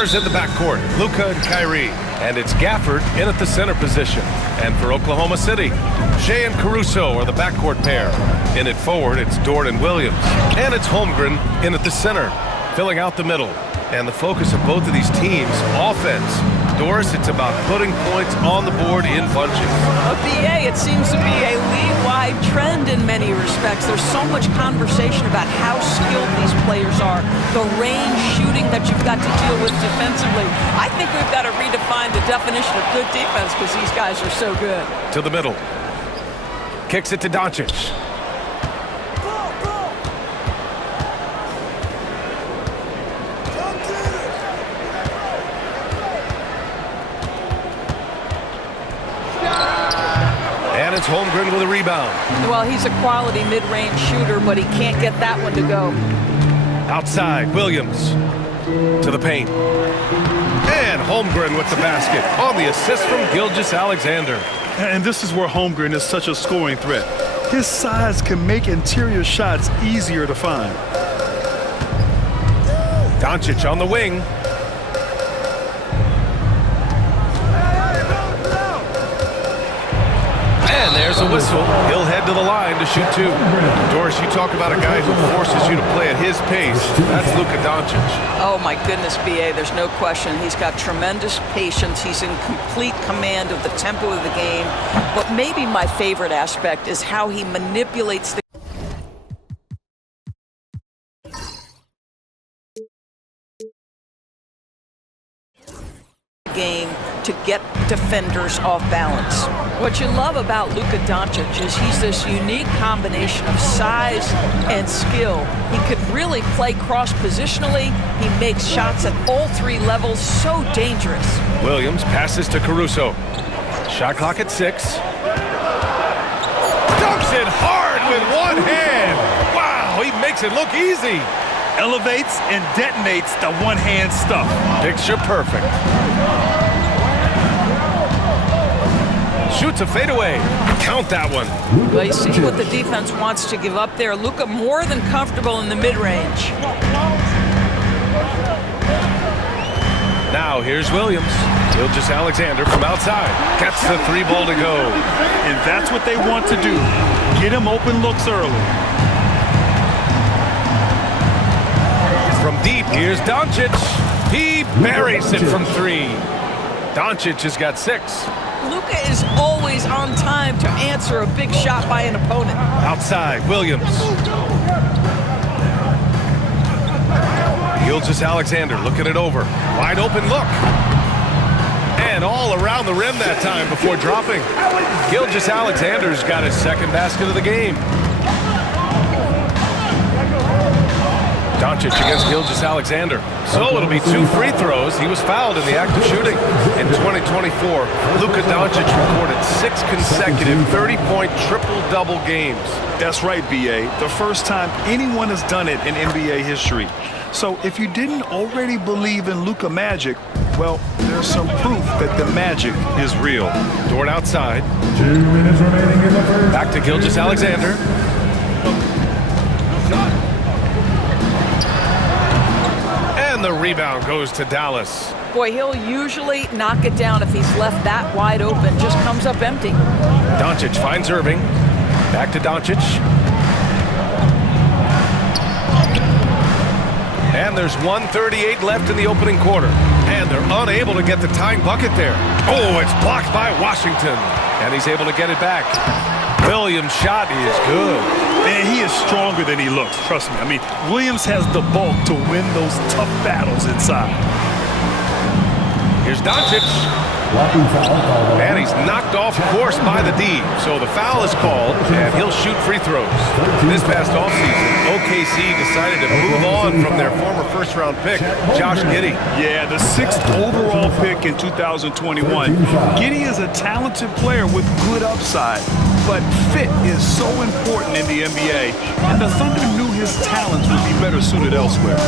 In the backcourt, Luka and Kyrie. And it's Gafford in at the center position. And for Oklahoma City, Shea and Caruso are the backcourt pair. In at forward, it's Dort and Williams. And it's Holmgren in at the center, filling out the middle. And the focus of both of these teams, offense. Doris, it's about putting points on the board in bunches. A BA, it seems to be a league-wide trend in many respects. There's so much conversation about how skilled these players are, the range shooting that you've got to deal with defensively. I think we've got to redefine the definition of good defense because these guys are so good. To the middle. Kicks it to Doncic. It's Holmgren with a rebound. Well, he's a quality mid-range shooter, but he can't get that one to go. Outside, Williams to the paint. And Holmgren with the basket on the assist from Gilgeous-Alexander. And this is where Holmgren is such a scoring threat. His size can make interior shots easier to find. Doncic on the wing. And there's a whistle. He'll head to the line to shoot two. Doris, you talk about a guy who forces you to play at his pace. That's Luka Doncic. Oh, my goodness, B.A., there's no question. He's got tremendous patience. He's in complete command of the tempo of the game. But maybe my favorite aspect is how he manipulates the game to get defenders off balance. What you love about Luka Doncic is he's this unique combination of size and skill. He could really play cross-positionally. He makes shots at all three levels, so dangerous. Williams passes to Caruso. Shot clock at 6. Dunks it hard with one hand. Wow, he makes it look easy. Elevates and detonates the one-hand stuff. Picture perfect. Shoots a fadeaway. Count that one. Well, you see what the defense wants to give up there. Luka more than comfortable in the mid-range. Now here's Williams. Gilgeous-Alexander from outside. Gets the 3-ball to go. And that's what they want to do. Get him open looks early. From deep, here's Doncic. He buries it from 3. Doncic has got 6. Luka is always on time to answer a big shot by an opponent. Outside, Williams. Gilgeous-Alexander looking it over. Wide open look. And all around the rim that time before dropping. Gilgeous-Alexander's got his second basket of the game. Doncic against Gilgeous-Alexander. So it'll be 2 free throws. He was fouled in the act of shooting. In 2024, Luka Doncic recorded 6 consecutive 30-point triple-double games. That's right, B.A. The first time anyone has done it in NBA history. So if you didn't already believe in Luka magic, well, there's some proof that the magic is real. Dort outside. 2 minutes remaining in the first. Back to Gilgeous-Alexander. And the rebound goes to Dallas. Boy, he'll usually knock it down if he's left that wide open. Just comes up empty. Doncic finds Irving. Back to Doncic. And there's 1:38 left in the opening quarter. And they're unable to get the tying bucket there. Oh, it's blocked by Washington. And he's able to get it back. Williams' shot is good. Man, he is stronger than he looks, trust me. I mean, Williams has the bulk to win those tough battles inside. Here's Doncic. And he's knocked off course by the D. So the foul is called, and he'll shoot free throws. This past offseason, OKC decided to move on from their former first-round pick, Josh Giddey. Yeah, the 6th overall pick in 2021. Giddey is a talented player with good upside, but fit is so important in the NBA, and the Thunder knew his talents would be better suited elsewhere.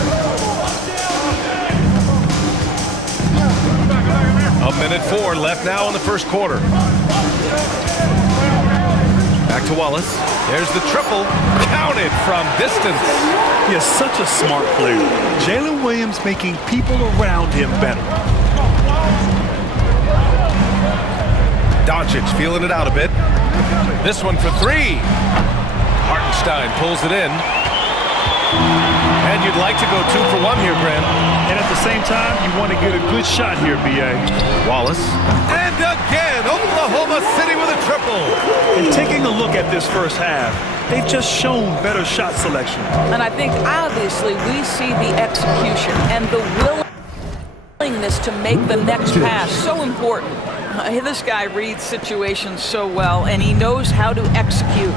A minute 4 left now in the first quarter. Back to Wallace. There's the triple. Counted from distance. He is such a smart player. Jalen Williams making people around him better. Doncic feeling it out a bit. This one for three. Hartenstein pulls it in. And you'd like to go 2 for 1 here, Grant. And at the same time, you want to get a good shot here, B.A. Wallace. And again, Oklahoma City with a triple. And taking a look at this first half, they've just shown better shot selection. And I think, obviously, we see the execution and the willingness to make the next pass so important. This guy reads situations so well, and he knows how to execute.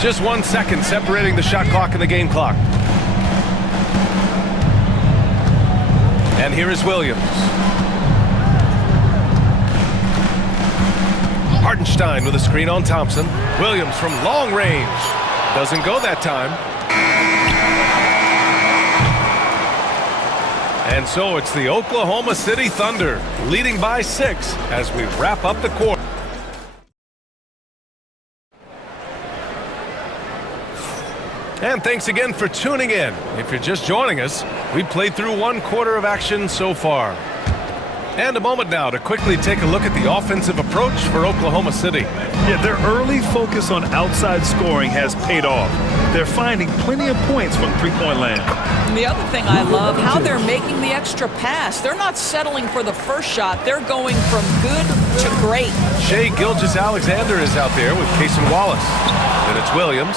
Just 1 second separating the shot clock and the game clock. And here is Williams. Hartenstein with a screen on Thompson. Williams from long range. Doesn't go that time. And so it's the Oklahoma City Thunder leading by 6 as we wrap up the quarter. And thanks again for tuning in. If you're just joining us, we've played through 1 quarter of action so far. And a moment now to quickly take a look at the offensive approach for Oklahoma City. Yeah, their early focus on outside scoring has paid off. They're finding plenty of points from three-point land. And the other thing I love, how they're making the extra pass. They're not settling for the first shot. They're going from good to great. Shai Gilgeous-Alexander is out there with Cason Wallace. Then it's Williams.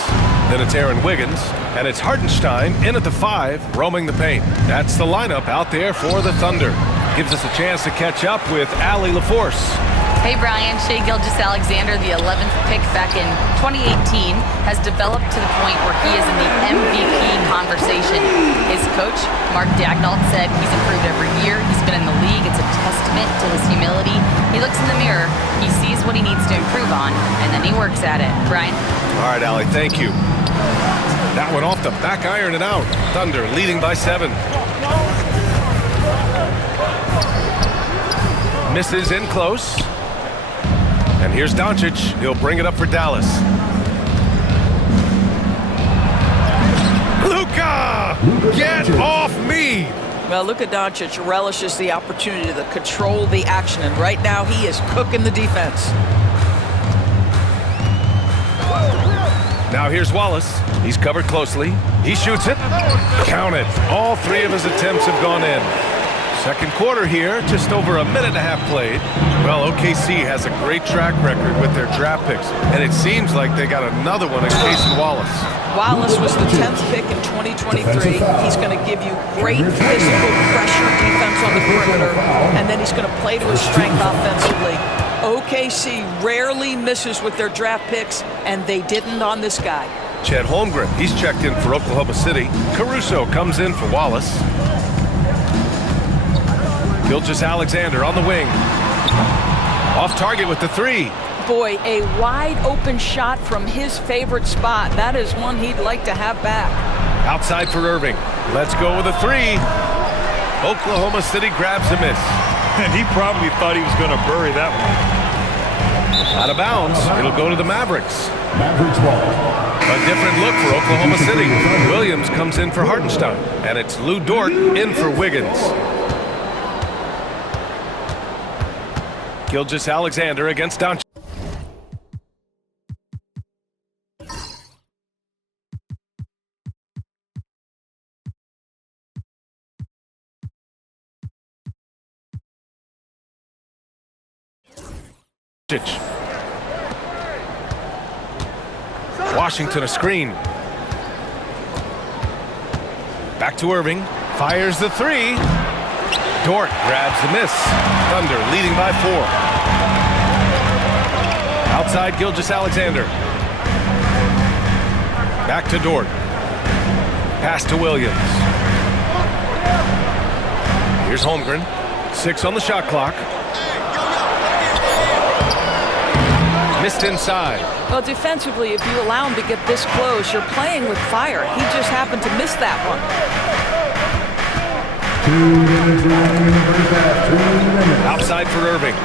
Then it's Aaron Wiggins. And it's Hartenstein in at the 5, roaming the paint. That's the lineup out there for the Thunder. Gives us a chance to catch up with Allie LaForce. Hey, Brian. Shai Gilgeous-Alexander, the 11th pick back in 2018, has developed to the point where he is in the MVP conversation. His coach, Mark Daigneault, said he's improved every year. He's been in the league. It's a testament to his humility. He looks in the mirror, he sees what he needs to improve on, and then he works at it. Brian? All right, Allie, thank you. That one off the back iron and out. Thunder leading by 7. Misses in close. And here's Doncic. He'll bring it up for Dallas. Luka! Get off me! Well, Luka Doncic relishes the opportunity to control the action, and right now he is cooking the defense. Now here's Wallace. He's covered closely. He shoots it. Count it. All 3 of his attempts have gone in. Second quarter here, just over a minute and a half played. Well, OKC has a great track record with their draft picks, and it seems like they got another one in Cason Wallace. Wallace was the 10th pick in 2023. He's going to give you great physical pressure defense on the perimeter, and then he's going to play to his strength offensively. OKC rarely misses with their draft picks, and they didn't on this guy. Chet Holmgren, he's checked in for Oklahoma City. Caruso comes in for Wallace. Gilgeous-Alexander on the wing. Off target with the 3. Boy, a wide open shot from his favorite spot. That is one he'd like to have back. Outside for Irving. Let's go with a 3. Oklahoma City grabs a miss. And he probably thought he was going to bury that one. Out of bounds. It'll go to the Mavericks. A different look for Oklahoma City. Williams comes in for Hartenstein. And it's Lou Dort in for Wiggins. Gilgeous-Alexander against Doncic. Washington a screen. Back to Irving. Fires the 3. Dort grabs the miss. Thunder leading by 4. Outside Gilgeous-Alexander. Back to Dort. Pass to Williams. Here's Holmgren. 6 on the shot clock. Missed inside. Well, defensively, if you allow him to get this close, you're playing with fire. He just happened to miss that one. 2 minutes. Outside for Irving.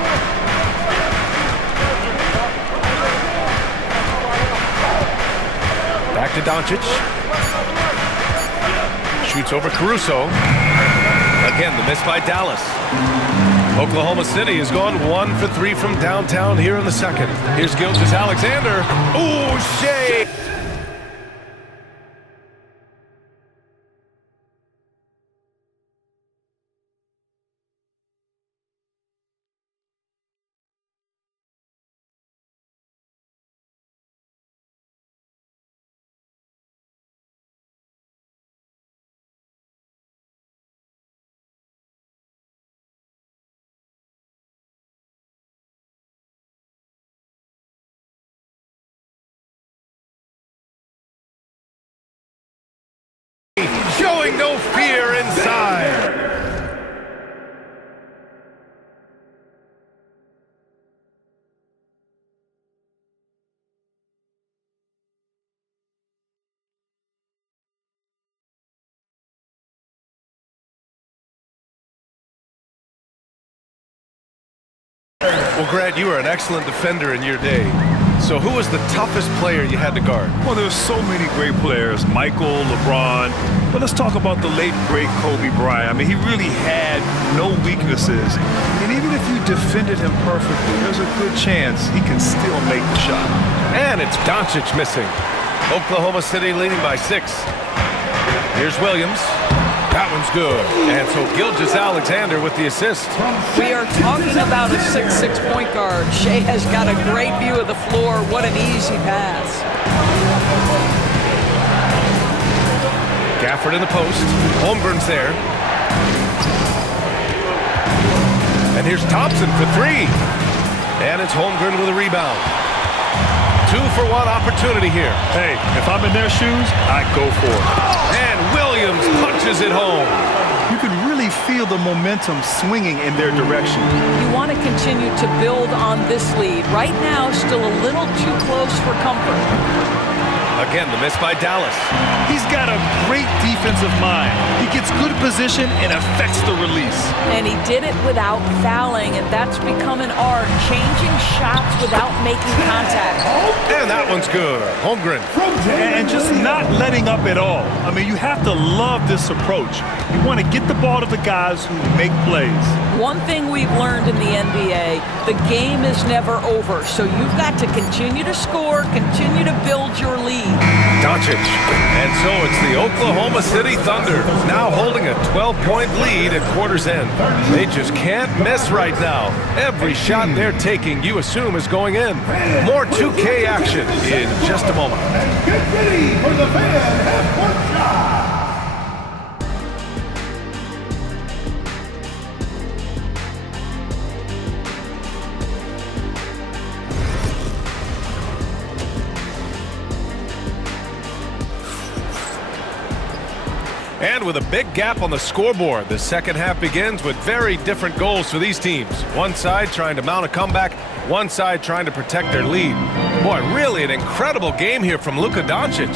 to Doncic. Shoots over Caruso. Again, the miss by Dallas. Oklahoma City has gone 1 for 3 from downtown here in the second. Here's Gilgeous-Alexander. Ooh, Shea! Showing no fear inside. Well, Grant, you were an excellent defender in your day. So who was the toughest player you had to guard? Well, there's so many great players, Michael, LeBron, but let's talk about the late, great Kobe Bryant. I mean, he really had no weaknesses, and even if you defended him perfectly, there's a good chance he can still make the shot. And it's Doncic missing. Oklahoma City leading by 6. Here's Williams. That one's good. And so Gilgeous-Alexander with the assist. We are talking about a 6'6" point guard. Shea has got a great view of the floor. What an easy pass. Gafford in the post. Holmgren's there. And here's Thompson for 3. And it's Holmgren with a rebound. 2-for-1 opportunity here. Hey, if I'm in their shoes, I'd go for it. And Williams punches it home. You can really feel the momentum swinging in their direction. You want to continue to build on this lead. Right now, still a little too close for comfort. Again, the miss by Dallas. He's got a great defensive mind. He gets good position and affects the release. And he did it without fouling, and that's become an art, changing shots without making contact. And that one's good. Holmgren. And just not letting up at all. I mean, you have to love this approach. You want to get the ball to the guys who make plays. One thing we've learned in the NBA, the game is never over, so you've got to continue to score, continue to build your lead. Doncic. And so it's the Oklahoma City Thunder now holding a 12-point lead at quarter's end. They just can't miss right now. Every shot they're taking, you assume, is going in. More 2K action in just a moment. Get ready for the fan half-court shot. And with a big gap on the scoreboard, the second half begins with very different goals for these teams. One side trying to mount a comeback, one side trying to protect their lead. Boy, really an incredible game here from Luka Doncic.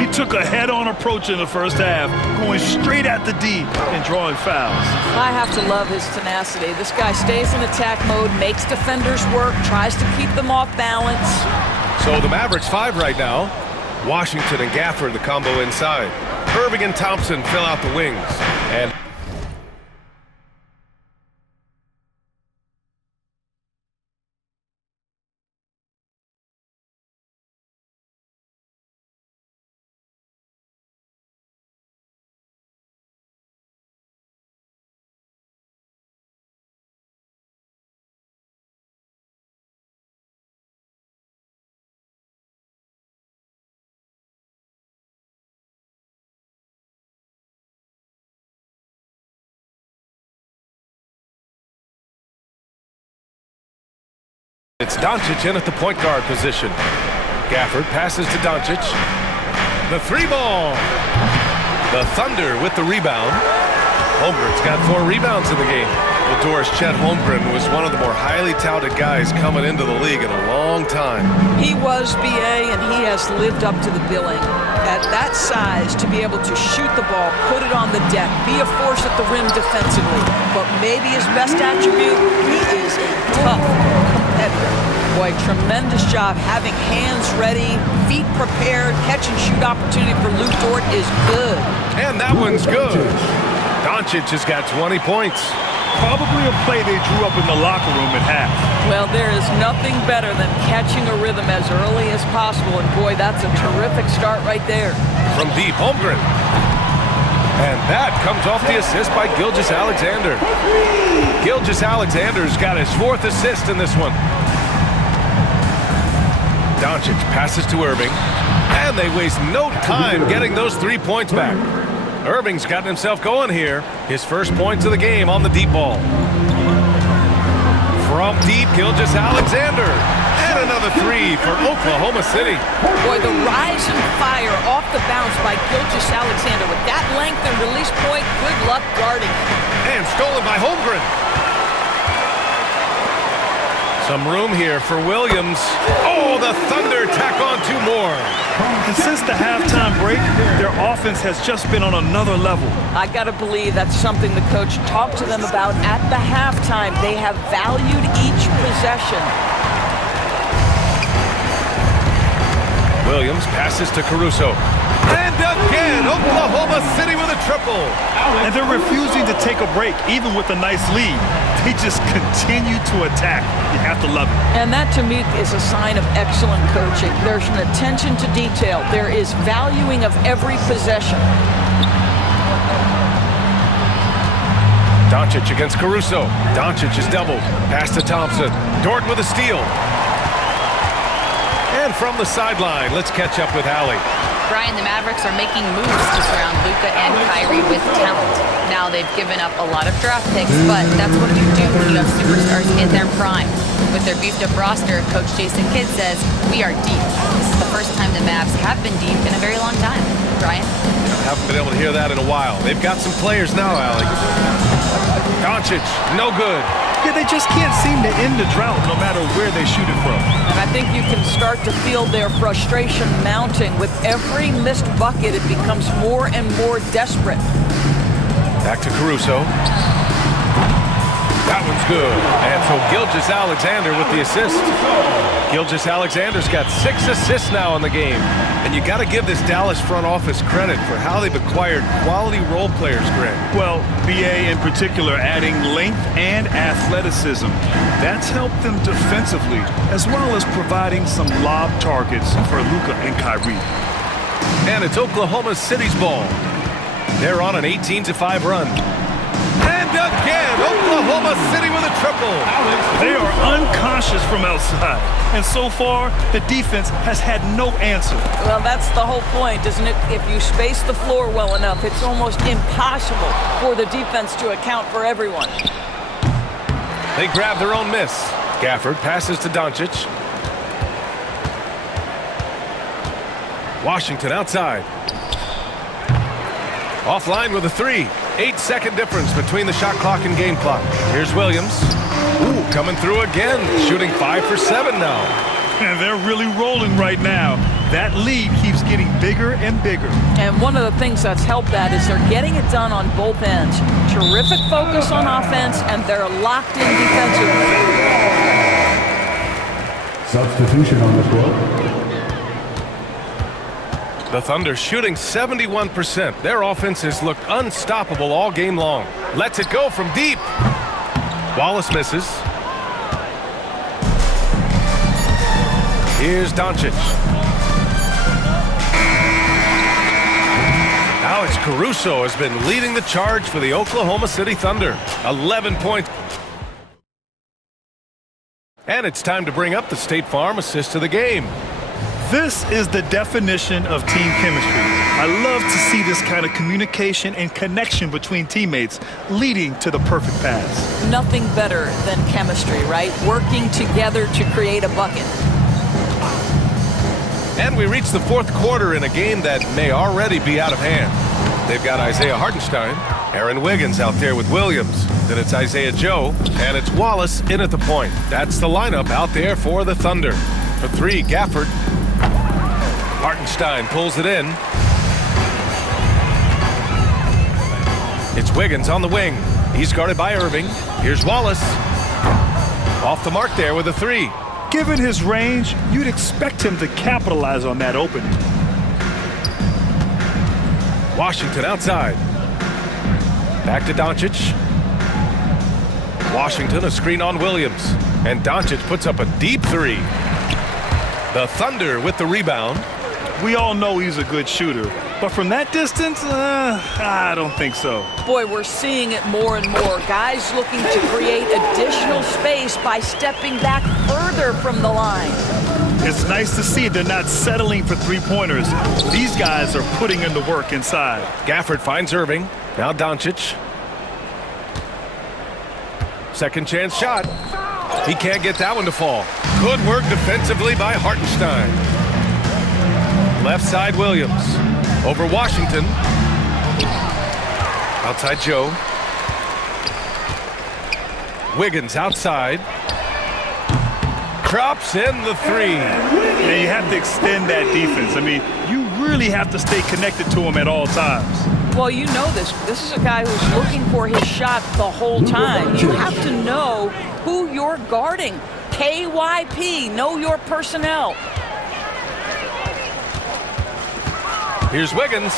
He took a head-on approach in the first half, going straight at the D and drawing fouls. I have to love his tenacity. This guy stays in attack mode, makes defenders work, tries to keep them off balance. So the Mavericks 5 right now. Washington and Gafford, the combo inside. Irving and Thompson fill out the wings. And it's Doncic in at the point guard position. Gafford passes to Doncic. The 3 ball. The Thunder with the rebound. Holmgren's got 4 rebounds in the game. Well, Doris, Chet Holmgren was one of the more highly touted guys coming into the league in a long time. He was BA, and he has lived up to the billing. At that size, to be able to shoot the ball, put it on the deck, be a force at the rim defensively. But maybe his best attribute, he is a tough competitor. Boy, tremendous job having hands ready, feet prepared, catch and shoot opportunity for Lou Dort is good. And that one's good. Doncic has got 20 points. Probably a play they drew up in the locker room at half. Well, there is nothing better than catching a rhythm as early as possible, and boy, that's a terrific start right there. From deep, Holmgren. And that comes off the assist by Gilgeous-Alexander. Gilgeous-Alexander's got his 4th assist in this one. Doncic passes to Irving, and they waste no time getting those 3 points back. Irving's gotten himself going here. His first points of the game on the deep ball. From deep, Gilgeous-Alexander. And another 3 for Oklahoma City. Boy, the rise and fire off the bounce by Gilgeous-Alexander. With that length and release point, good luck guarding. And stolen by Holmgren. Some room here for Williams. Oh, the Thunder tack on 2 more. And since the halftime break, their offense has just been on another level. I got to believe that's something the coach talked to them about at the halftime. They have valued each possession. Williams passes to Caruso. And again, Oklahoma City with a triple. And they're refusing to take a break, even with a nice lead. They just continue to attack. You have to love it. And that, to me, is a sign of excellent coaching. There's an attention to detail. There is valuing of every possession. Doncic against Caruso. Doncic is doubled. Pass to Thompson. Dort with a steal. And from the sideline, let's catch up with Allie. Brian, the Mavericks are making moves to surround Luka and Kyrie with talent. Now they've given up a lot of draft picks, but that's what you do when you have superstars in their prime. With their beefed-up roster, Coach Jason Kidd says, we are deep. This is the first time the Mavs have been deep in a very long time. Brian? Haven't been able to hear that in a while. They've got some players now, Allie. Doncic, no good. Yeah, they just can't seem to end the drought no matter where they shoot it from. And I think you can start to feel their frustration mounting. With every missed bucket, it becomes more and more desperate. Back to Caruso. That one's good. And so Gilgeous-Alexander with the assist. Gilgeous-Alexander's got 6 assists now in the game. And you got to give this Dallas front office credit for how they've acquired quality role players, Greg. Well, BA in particular adding length and athleticism. That's helped them defensively, as well as providing some lob targets for Luka and Kyrie. And it's Oklahoma City's ball. They're on an 18-5 run. And again, Oklahoma City with a triple. They are unconscious from outside. And so far, the defense has had no answer. Well, that's the whole point, isn't it? If you space the floor well enough, it's almost impossible for the defense to account for everyone. They grab their own miss. Gafford passes to Doncic. Washington outside. Offline with a 3. 8-second difference between the shot clock and game clock. Here's Williams. Ooh, coming through again. Shooting 5 for 7 now. And they're really rolling right now. That lead keeps getting bigger and bigger. And one of the things that's helped that is they're getting it done on both ends. Terrific focus on offense, and they're locked in defensively. Substitution on the court. The Thunder shooting 71%. Their offense has looked unstoppable all game long. Lets it go from deep. Wallace misses. Here's Doncic. Alex Caruso has been leading the charge for the Oklahoma City Thunder. 11 points. And it's time to bring up the State Farm assist of the game. This is the definition of team chemistry. I love to see this kind of communication and connection between teammates leading to the perfect pass. Nothing better than chemistry, right? Working together to create a bucket. And we reach the 4th quarter in a game that may already be out of hand. They've got Isaiah Hartenstein, Aaron Wiggins out there with Williams. Then it's Isaiah Joe, and it's Wallace in at the point. That's the lineup out there for the Thunder. For 3, Gafford. Hartenstein pulls it in. It's Wiggins on the wing. He's guarded by Irving. Here's Wallace. Off the mark there with a 3. Given his range, you'd expect him to capitalize on that opening. Washington outside. Back to Doncic. Washington, a screen on Williams. And Doncic puts up a deep three. The Thunder with the rebound. We all know he's a good shooter, but from that distance, I don't think so. Boy, we're seeing it more and more. Guys looking to create additional space by stepping back further from the line. It's nice to see they're not settling for three-pointers. These guys are putting in the work inside. Gafford finds Irving. Now Doncic. Second chance shot. He can't get that one to fall. Good work defensively by Hartenstein. Left side Williams. Over Washington. Outside Joe. Wiggins outside. Drops in the three. Yeah, you have to extend that defense. I mean, you really have to stay connected to him at all times. Well, you know this. This is a guy who's looking for his shot the whole time. You have to know who you're guarding. KYP, know your personnel. Here's Wiggins.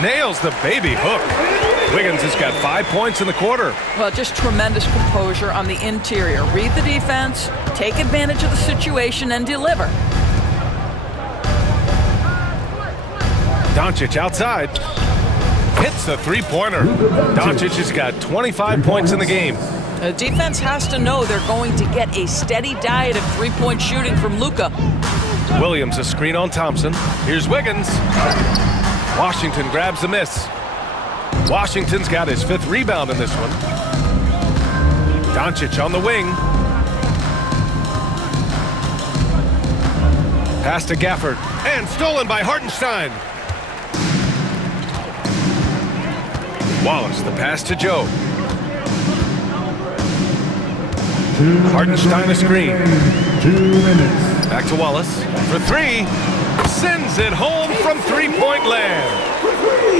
Nails the baby hook. Wiggins has got 5 points in the quarter. Well, just tremendous composure on the interior. Read the defense, take advantage of the situation, and deliver. Doncic outside. Hits the three-pointer. Doncic has got 25 points in the game. The defense has to know they're going to get a steady diet of three-point shooting from Luka. Williams a screen on Thompson. Here's Wiggins. Washington grabs the miss. Washington's got his 5th rebound in this one. Doncic on the wing. Pass to Gafford. And stolen by Hartenstein. Wallace, the pass to Joe. Hartenstein a screen. 2 minutes. Back to Wallace for 3. Sends it home from three-point land.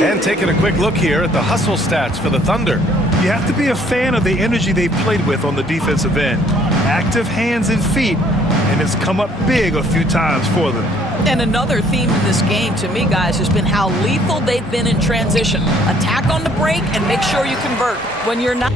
And taking a quick look here at the hustle stats for the Thunder. You have to be a fan of the energy they've played with on the defensive end. Active hands and feet, and it's come up big a few times for them. And another theme in this game, to me, guys, has been how lethal they've been in transition. Attack on the break and make sure you convert. When you're not